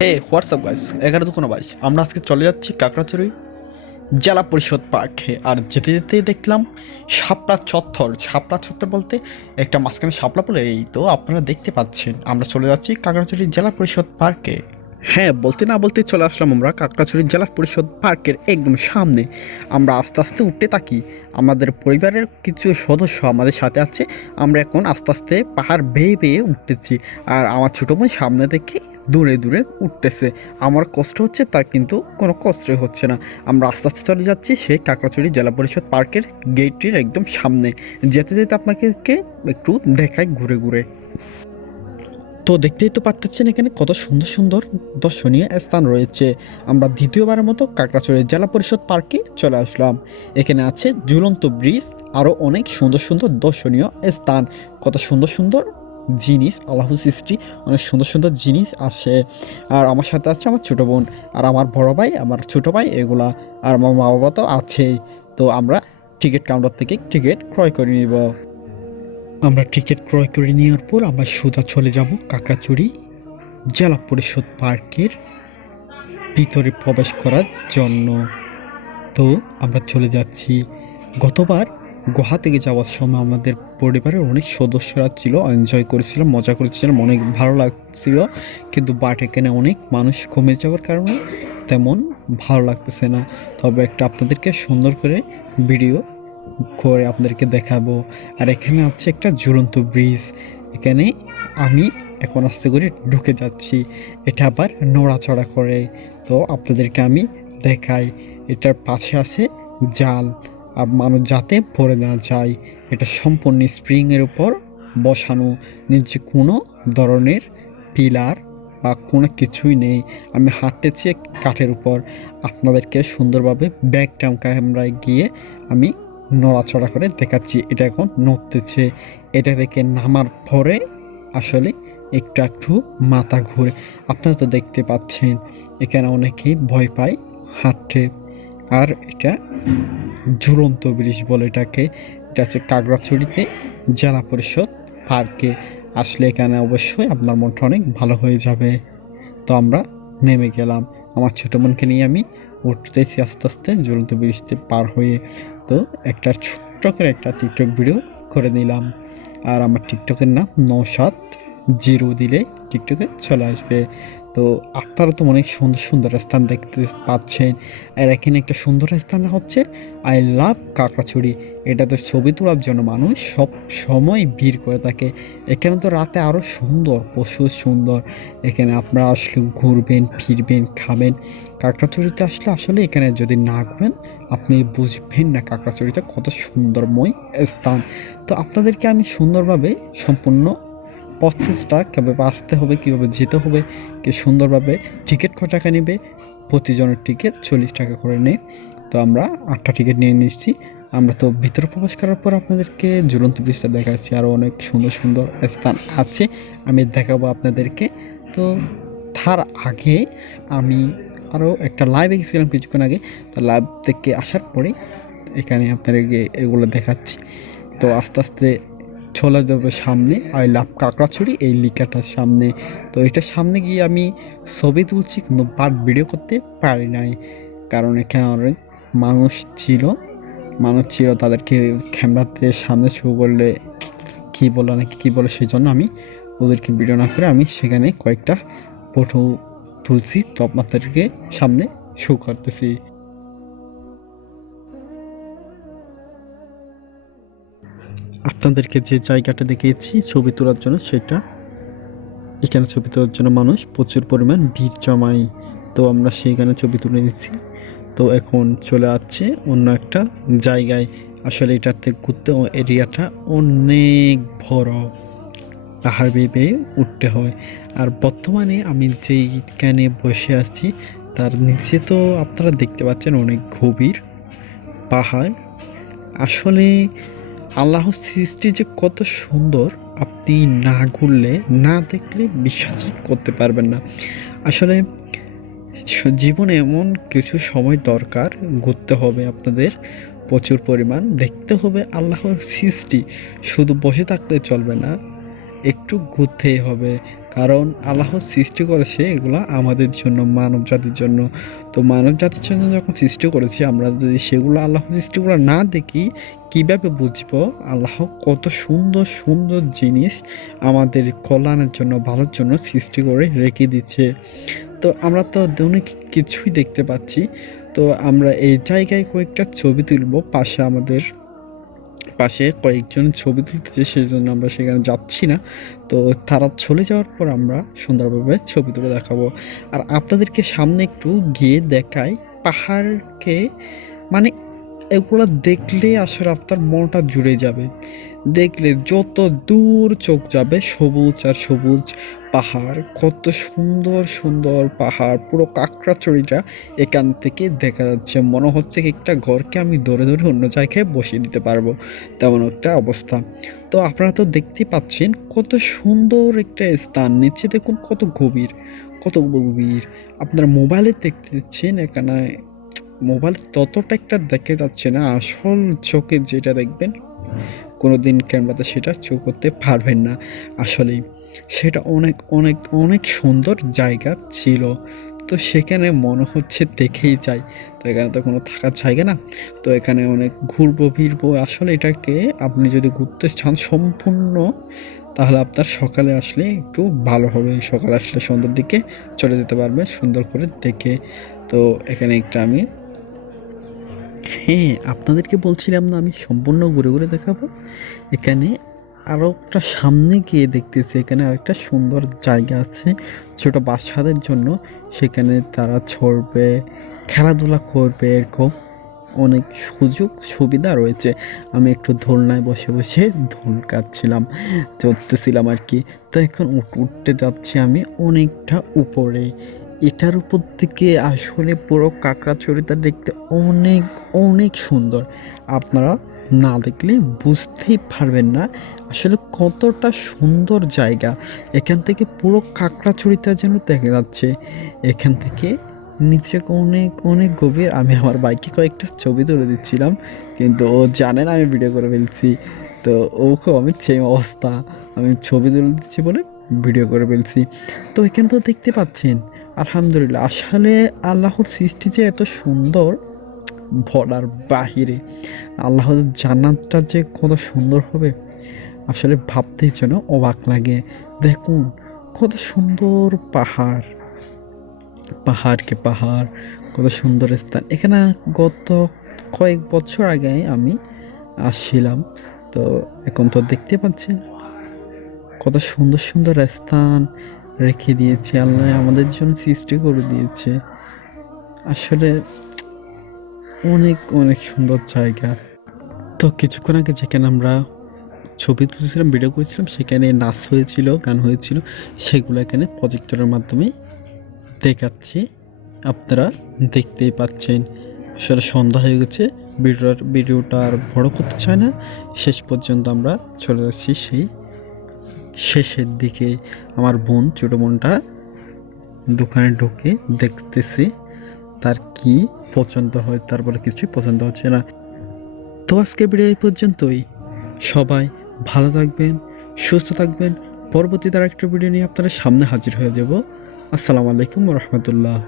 WhatsApp guys, 11 বাইশ আমরা আজকে চলে যাচ্ছি কাকড়াছড়ি জেলা পরিষদ পার্কে। আর যেতে যেতেই দেখলাম শাপলা চত্বর বলতে একটা মাঝখানে শাপলা বলে, এই তো আপনারা দেখতে পাচ্ছেন আমরা চলে যাচ্ছি কাকড়াছড়ি জেলা পরিষদ পার্কে। হ্যাঁ, বলতে না বলতে চলে আসলাম আমরা কাকড়াছড়ি জেলা পরিষদ পার্কের একদম সামনে। আমরা আস্তে আস্তে উঠতে থাকি, আমাদের পরিবারের কিছু সদস্য আমাদের সাথে আছে। আমরা এখন আস্তে আস্তে পাহাড় বেয়ে বেয়ে উঠতেছি, আর আমার ছোটো বোন সামনে থেকে দূরে দূরে উঠতেছে। আমার কষ্ট হচ্ছে, তার কিন্তু কোনো কষ্টই হচ্ছে না। আমরা আস্তে আস্তে চলে যাচ্ছি সেই কাকড়াছড়ি জেলা পরিষদ পার্কের গেটটির একদম সামনে। যেতে যেতে আপনাকে একটু দেখাই ঘুরে ঘুরে। তো দেখতেই তো পারতেছেন এখানে কত সুন্দর সুন্দর দর্শনীয় স্থান রয়েছে। আমরা দ্বিতীয়বারের মতো কাকড়াছড়ি জেলা পরিষদ পার্কে চলে আসলাম। এখানে আছে ঝুলন্ত ব্রিজ, আরও অনেক সুন্দর সুন্দর দর্শনীয় স্থান, কত সুন্দর সুন্দর জিনিস, আল্লাহ সৃষ্টি অনেক সুন্দর সুন্দর জিনিস আসে। আর আমার সাথে আছে আমার ছোটো বোন, আর আমার বড় ভাই, আমার ছোটো ভাই, এগুলা। আর আমার মা বাবা তো আছেই। তো আমরা টিকিট কাউন্টার থেকে টিকিট ক্রয় করে নিব। আমরা টিকিট ক্রয় করে নেওয়ার পর আমরা সোজা চলে যাব কাকড়াছড়ি জেলা পরিষদ পার্কের ভিতরে প্রবেশ করার জন্য। তো আমরা চলে যাচ্ছি। গতবার গুহা থেকে যাওয়ার সময় আমাদের পরিবারের অনেক সদস্যরা ছিল, এনজয় করেছিলাম, মজা করেছিলাম, অনেক ভালো লাগছিল। কিন্তু বাট এখানে অনেক মানুষ কমে যাওয়ার কারণে তেমন ভালো লাগতেছে না। তবে একটা আপনাদেরকে সুন্দর করে ভিডিও করে আপনাদেরকে দেখাবো। আর এখানে আছে একটা ঝুলন্ত ব্রিজ, এখানে আমি এখন আস্তে করে ঢুকে যাচ্ছি। এটা আবার নড়াচড়া করে, তো আপনাদেরকে আমি দেখাই। এটার পাশে আছে জাল, আর মানুষ যাতে পড়ে না যায়। এটা সম্পূর্ণ স্প্রিংয়ের উপর বসানো, নিচে কোনো ধরনের পিলার বা কোনো কিছুই নেই। আমি হাঁটতেছি কাঠের উপর। আপনাদেরকে সুন্দরভাবে ব্যাক ক্যামেরায় গিয়ে আমি নড়াচড়া করে দেখাচ্ছি। এটা এখন নড়তেছে। এটা থেকে নামার পরে আসলে একটু একটু মাথা ঘুরে। আপনারা তো দেখতে পাচ্ছেন এখানে অনেকেই ভয় পায় হাঁটতে। আর এটা ঝুলন্ত ব্রিজ বলে এটাকে। এটা হচ্ছে কাকড়াছড়িতে জেলা পরিষদ পার্কে। আসলে এখানে অবশ্যই আপনার মনটা অনেক ভালো হয়ে যাবে। তো আমরা নেমে গেলাম, আমার ছোটো বোনকে নিয়ে আমি উঠতেছি আস্তে আস্তে ঝুলন্ত ব্রিজতে পার হয়ে। তো একটা ছোট্ট করে একটা টিকটক ভিডিও করে নিলাম। আর আমার টিকটকের নাম নৌসাদ 0 দিলে টিকটকে চলে আসবে। তো আপনারা তো অনেক সুন্দর সুন্দর স্থান দেখতে পাচ্ছেন। আর এখানে একটা সুন্দর স্থান হচ্ছে আই লাভ কাকড়াছড়ি। এটাতে ছবি তোলার জন্য মানুষ সব সময় ভিড় করে থাকে। এখানে তো রাতে আরও সুন্দর, প্রচুর সুন্দর। এখানে আপনারা আসলে ঘুরবেন, ফিরবেন, খাবেন। কাকড়াছড়িতে আসলে আসলে এখানে যদি না ঘুরেন আপনি বুঝবেন না কাকড়াছড়িতে কত সুন্দরময় স্থান। তো আপনাদেরকে আমি সুন্দরভাবে সম্পূর্ণ প্রসেসটা কীভাবে আসতে হবে, কীভাবে যেতে হবে, কি সুন্দরভাবে টিকিট কত টাকা নেবে, প্রতিজনের টিকিট 40 টাকা করে নেয়। তো আমরা 8টা টিকিট নিয়ে নিচ্ছি। আমরা তো ভিতরে প্রবেশ করার পর আপনাদেরকে ঝুলন্ত ব্রিজটা দেখাচ্ছি, আরও অনেক সুন্দর সুন্দর স্থান আছে আমি দেখাবো আপনাদেরকে। তো তার আগে আমি আরও একটা লাইভে গেছিলাম কিছুক্ষণ আগে। তো লাইভ থেকে আসার পরে এখানে আপনাদেরকে এগুলো দেখাচ্ছি। তো আস্তে আস্তে চলে যাবে সামনে আই লাভ কাকড়াছড়ি এই লিখাটার সামনে। তো এটার সামনে গিয়ে আমি ছবি তুলছি, কিন্তু ভিডিও করতে পারি নাই, কারণ এখানে অনেক মানুষ ছিল তাদেরকে ক্যামেরাতে সামনে শো করলে কী বলে নাকি কী বলে, সেই জন্য আমি ওদেরকে ভিডিও না করে আমি সেখানে কয়েকটা ফটো তুলছি। তো আপনাদেরকে সামনে শো করতেছি। আপনাদেরকে যে জায়গাটা দেখিয়েছি ছবি তোলার জন্য, সেটা এখানে ছবি তোলার জন্য মানুষ প্রচুর পরিমাণ ভিড় জমায়। তো আমরা সেইখানে ছবি তুলে নিচ্ছি। তো এখন চলে যাচ্ছে অন্য একটা জায়গায়। আসলে এটাতে ঘুরতে এরিয়াটা অনেক বড়, পাহাড় বেয়ে বেয়ে উঠতে হয়। আর বর্তমানে আমি যেইখানে বসে আছি তার নিচে তো আপনারা দেখতে পাচ্ছেন অনেক গভীর পাহাড়। আসলে আল্লাহর সৃষ্টি যে কত সুন্দর, আপনি না ঘুরলে, না দেখলে বিশ্বাসই করতে পারবেন না। আসলে জীবনে এমন কিছু সময় দরকার, ঘুরতে হবে আপনাদের প্রচুর পরিমাণ, দেখতে হবে আল্লাহর সৃষ্টি। শুধু বসে থাকলে চলবে না, একটু ঘুরতেই হবে। কারণ আল্লাহ সৃষ্টি করেছে এগুলো আমাদের জন্য, মানব জাতির জন্য। তো মানব জাতির জন্য যখন সৃষ্টি করেছি, আমরা যদি সেগুলো আল্লাহ সৃষ্টিগুলো না দেখি কীভাবে বুঝবো আল্লাহ কত সুন্দর সুন্দর জিনিস আমাদের কল্যাণের জন্য, ভালোর জন্য সৃষ্টি করে রেখে দিচ্ছে। তো আমরা তো অনেক কিছুই দেখতে পাচ্ছি। তো আমরা এই জায়গায় কয়েকটা ছবি তুলব, পাশে কয়েকজন ছবি তুলতেছে, সেই জন্য আমরা সেখানে যাচ্ছি না। তো তারা চলে যাওয়ার পর আমরা সুন্দরভাবে ছবি তুলে দেখাবো। আর আপনাদেরকে সামনে একটু গিয়ে দেখাই পাহাড়কে, মানে এগুলো দেখলে আসলে আপনার মনটা জুড়ে যাবে। দেখলে যত দূর চোখ যাবে সবুজ আর সবুজ পাহাড়, কত সুন্দর সুন্দর পাহাড়, পুরো কাঁকড়াছড়িটা এখান থেকে দেখা যাচ্ছে। মনে হচ্ছে কি একটা ঘরকে আমি ধরে ধরে অন্য জায়গায় বসিয়ে দিতে পারবো, তেমন একটা অবস্থা। তো আপনারা তো দেখতেই পাচ্ছেন কত সুন্দর একটা স্থান। নিচে দেখুন কত গভীর, কত গভীর। আপনারা মোবাইলে দেখতে পাচ্ছেন, এখানে মোবাইলে ততটা একটা দেখে যাচ্ছে না, আসল চোখে যেটা দেখবেন কোনো দিন ক্যামেরাতে সেটা চোখ করতে পারবেন না। আসলেই সেটা অনেক অনেক অনেক সুন্দর জায়গা ছিল। তো সেখানে মনে হচ্ছে দেখেই যাই। তো এখানে তো কোনো থাকার জায়গা না, তো এখানে অনেক ঘুরবো ফিরবো। আসলে এটাকে আপনি যদি ঘুরতে চান সম্পূর্ণ, তাহলে আপনার সকালে আসলে একটু ভালো হবে। সকালে আসলে সন্ধ্যার দিকে চলে যেতে পারবে সুন্দর করে দেখে। তো এখানে একটা আমি, হ্যাঁ আপনাদেরকে বলছিলাম না আমি সম্পূর্ণ ঘুরে ঘুরে দেখাবো। এখানে আরও একটা সামনে গিয়ে দেখতেছি এখানে আরেকটা সুন্দর জায়গা আছে ছোটো বাচ্চাদের জন্য। সেখানে তারা চড়বে, খেলাধুলা করবে, এরকম অনেক সুযোগ সুবিধা রয়েছে। আমি একটু দোলনায় বসে বসে দোল কাটছিলাম, চড়তেছিলাম আর কি। তো এখন উঠতে যাচ্ছি আমি অনেকটা উপরে। এটার উপর থেকে আসলে পুরো কাঁকড়াছড়িটা দেখতে অনেক অনেক সুন্দর। আপনারা না দেখলে বুঝতেই পারবেন না আসলে কতটা সুন্দর জায়গা। এখান থেকে পুরো কাঁকড়াছড়িটা যেন দেখা যাচ্ছে। এখান থেকে নিচে অনেক অনেক গভীর। আমি আমার বাইকে কয়েকটা ছবি তুলে দিচ্ছিলাম, কিন্তু ও জানে না আমি ভিডিও করে ফেলছি। তো ওকে আমি সেম অবস্থা, আমি ছবি তুলে দিচ্ছি বলে ভিডিও করে ফেলছি। তো এখানে তো দেখতে পাচ্ছেন আলহামদুলিল্লাহ, আসলে আল্লাহর সৃষ্টি যে এত সুন্দর বলার বাহিরে। আল্লাহর জান্নাতটা যে কত সুন্দর হবে আসলে ভাবতেই যেন অবাক লাগে। দেখুন কত সুন্দর পাহাড়, পাহাড়কে পাহাড়, কত সুন্দর স্থান। এখানে গত কয়েক বছর আগে আমি আসছিলাম। তো এখন তো দেখতে পাচ্ছেন কত সুন্দর সুন্দর স্থান রেখে দিয়েছে আল্লাহ, আমাদের জন্য সৃষ্টি করে দিয়েছে। আসলে অনেক অনেক সুন্দর জায়গা। তো কিছুক্ষণ আগে যেখানে আমরা ছবি তুলছিলাম, ভিডিও করেছিলাম, সেখানে নাচ হয়েছিল, গান হয়েছিল, সেগুলো এখানে প্রজেক্টরের মাধ্যমে দেখাচ্ছি, আপনারা দেখতেই পাচ্ছেন। আসলে সন্ধ্যা হয়ে গেছে, ভিডিওটা আর বড় করতে চায় না। শেষ পর্যন্ত আমরা চলে যাচ্ছি সেই শেষের দিকে। আমার বোন, ছোটো বোনটা দোকানে ঢুকে দেখতেছি তার কি পছন্দ হয়, তারপরে কিছুই পছন্দ হচ্ছে না। তো আজকের ভিডিও এই পর্যন্তই। সবাই ভালো থাকবেন, সুস্থ থাকবেন। পরবর্তীতে আরেকটা ভিডিও নিয়ে আপনাদের সামনে হাজির হয়ে যাব। আসসালামু আলাইকুম ওয়া রাহমাতুল্লাহ।